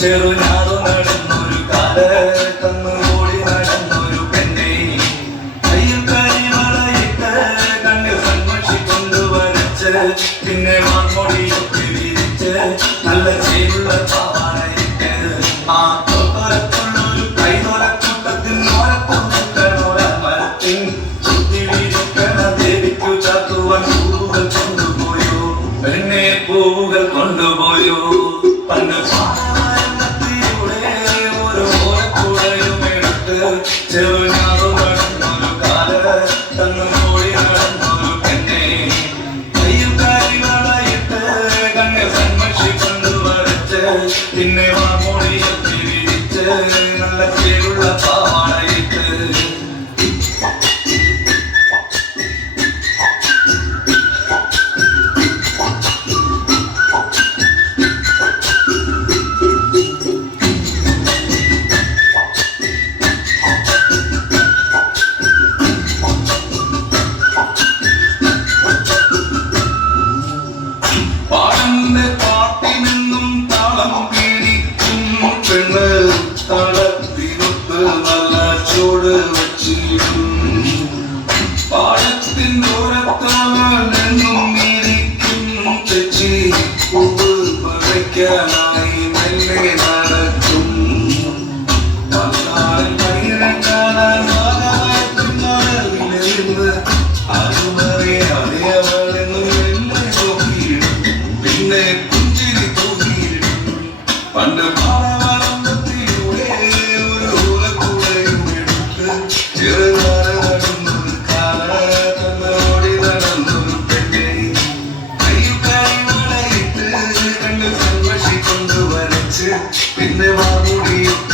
ചെറുനാടു നടന്നൊരു കാല് തന്നുകൂടി നടന്നൊരു പെണ്ണെ കയ്യിൽ കരിവളയിട്ട് കണ്ണിൽ കൺമഷി കൊണ്ടുവരച്ച് പിന്നെ വാൻമൊഴിയൊക്കെ വിരിച്ച് നല്ല ചേരുള്ള പാവാടയിട്ട് ആ തൊരത്തുള്ളൊരു കൈതൊരക്കൂട്ടത്തിൽ മരത്തിൻ ചുറ്റി വീരിക്കണ ദേവിക്കു ചാത്തുവാൻ പൂവുകൾ കൊണ്ടുപോയോ പെണ്ണെ പൂവുകൾ കൊണ്ടുപോയോ പണ്ട് പാടവരത്തിലൂടെ ഒരു ഓലക്കൂടയും എടുത്ത് ചെറുനാടു നടന്നൊരു കാല് തന്നുകൂടി നടന്നൊരു പെണ്ണെ കയ്യിൽ കരിവളയിട്ട് കണ്ണിൽ കൺമഷി കൊണ്ടുവരച്ച് പിന്നെ വാമൊഴിയൊക്കെ വിരിച്ച് നല്ല ചേരുള്ള പാവാടയിട്ട് പാട്ടിനെന്നും താളം പിടിക്കും പെണ്ണ് താളത്തിനൊത്ത് നല്ല ചൂട് വച്ചിടും പാടത്തിൻ ഓരത്താണെന്നും ഇരിക്കും തെച്ചി പൂവ് പറിക്കാനായി മെല്ലെ നടക്കും പന്നാളിൽ മയിലെ കാണാൻ വാഗായത്തിനടവിലിരുന്ന് അതുമറിയാതെ അവളെന്നും മെല്ലെ നോക്കിയിടും പിന്നെ പുഞ്ചിരി തൂക്കിയിടും പണ്ട് പാടവരമ്പത്തിലൂടെ ഒരു ഓലക്കൂടയും എടുത്ത് ചെറുനാട് നടന്നൊരു കാല് തന്നോടി നടന്നൊരു പെണ്ണെ കയ്യിൽ കരിവളയിട്ട് കണ്ണിൽ കൺമഷി കൊണ്ടുവരച്ച് പിന്നെ വാമൊഴിയൊക്കെ